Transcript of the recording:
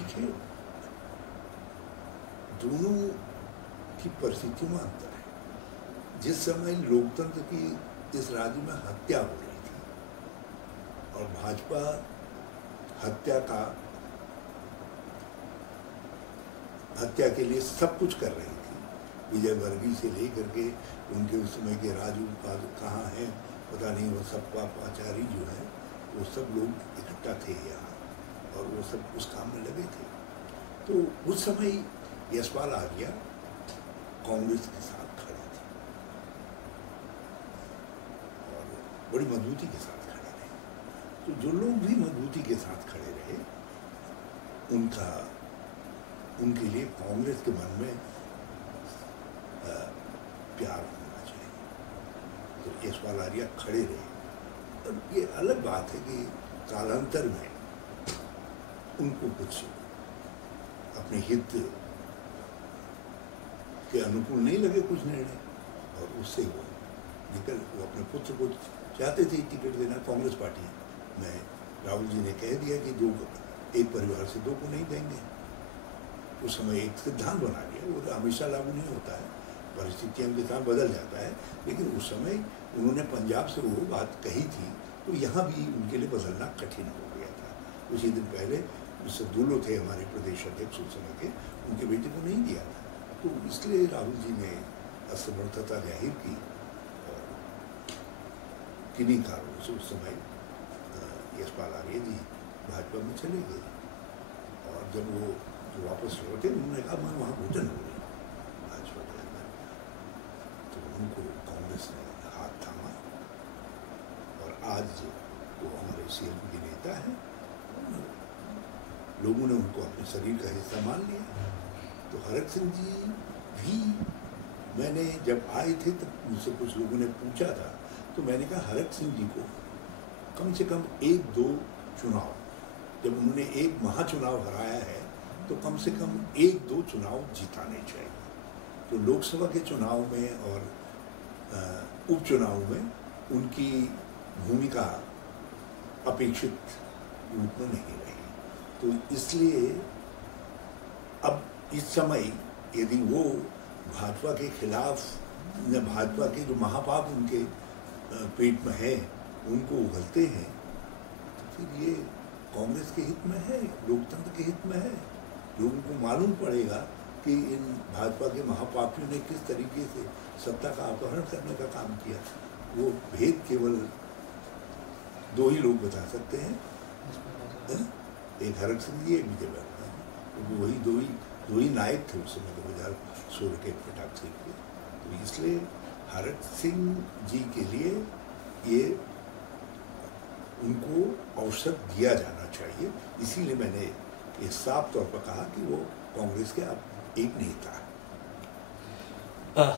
देखिए, दोनों की परिस्थितियों में अंतर है। जिस समय लोकतंत्र की इस राज्य में हत्या हो रही थी और भाजपा हत्या के लिए सब कुछ कर रही थी, विजय वर्गीय से लेकर के उनके उस समय के राजू कहाँ हैं पता नहीं, वो सब पापाचारी जो है वो सब लोग इकट्ठा थे यहाँ और वो सब उस काम में लगे थे। तो उस समय यशपाल आर्या कांग्रेस के साथ खड़े थे और बड़ी मजबूती के साथ खड़े रहे। तो जो लोग भी मजबूती के साथ खड़े रहे उनके लिए कांग्रेस के मन में प्यार होना चाहिए। तो यशपाल आर्या खड़े रहे। अब ये अलग बात है कि कालांतर में उनको कुछ अपने हित के अनुकूल नहीं लगे कुछ निर्णय और उससे वो अपने पुत्र को चाहते थे टिकट देना कांग्रेस पार्टी में। राहुल जी ने कह दिया कि एक परिवार से दो को नहीं देंगे। उस समय एक सिद्धांत बना लिया, वो हमेशा लागू नहीं होता है, परिस्थितियों के साथ बदल जाता है, लेकिन उस समय उन्होंने पंजाब से वो बात कही थी तो यहाँ भी उनके लिए बदलना कठिन हो गया था। उसी दिन पहले उससे दूल्हो थे हमारे प्रदेश अध्यक्ष उस समय के, उनके बेटे को नहीं दिया था। तो इसलिए राहुल जी ने असमर्थता जाहिर की और किन्हीं कारणों से उस समय यशपाल आर्या जी भाजपा में चले गए और जब वो वापस लौटे उन्होंने कहा मैं वहाँ घुटन हो गई भाजपा के अंदर। तो उनको कांग्रेस ने हाथ थामा और आज वो हमारे सीएम के नेता हैं। लोगों ने उनको अपने शरीर का हिस्सा मान लिया। तो हरक सिंह जी भी, मैंने जब आए थे तब मुझसे कुछ लोगों ने पूछा था तो मैंने कहा हरक सिंह जी को कम से कम 1-2 चुनाव, जब उन्होंने एक महाचुनाव हराया है तो कम से कम 1-2 चुनाव जीताने चाहिए। तो लोकसभा के चुनाव में और उपचुनाव में उनकी भूमिका अपेक्षित रूप में नहीं रही। तो इसलिए अब इस समय यदि वो भाजपा के खिलाफ, भाजपा के जो महापाप उनके पेट में है उनको उगलते हैं, तो फिर ये कांग्रेस के हित में है, लोकतंत्र के हित में है। लोगों को मालूम पड़ेगा कि इन भाजपा के महापापियों ने किस तरीके से सत्ता का अपहरण करने का काम किया। वो भेद केवल 2 ही लोग बता सकते हैं, एक हरक सिंह जी, एक विजय वर्गीय, क्योंकि वही दो ही नायक थे उस समय 2016 के पटाखे के। तो इसलिए हरक सिंह जी के लिए ये उनको अवसर दिया जाना चाहिए। इसीलिए मैंने ये साफ तौर पर कहा कि वो कांग्रेस के अब एक नेता है।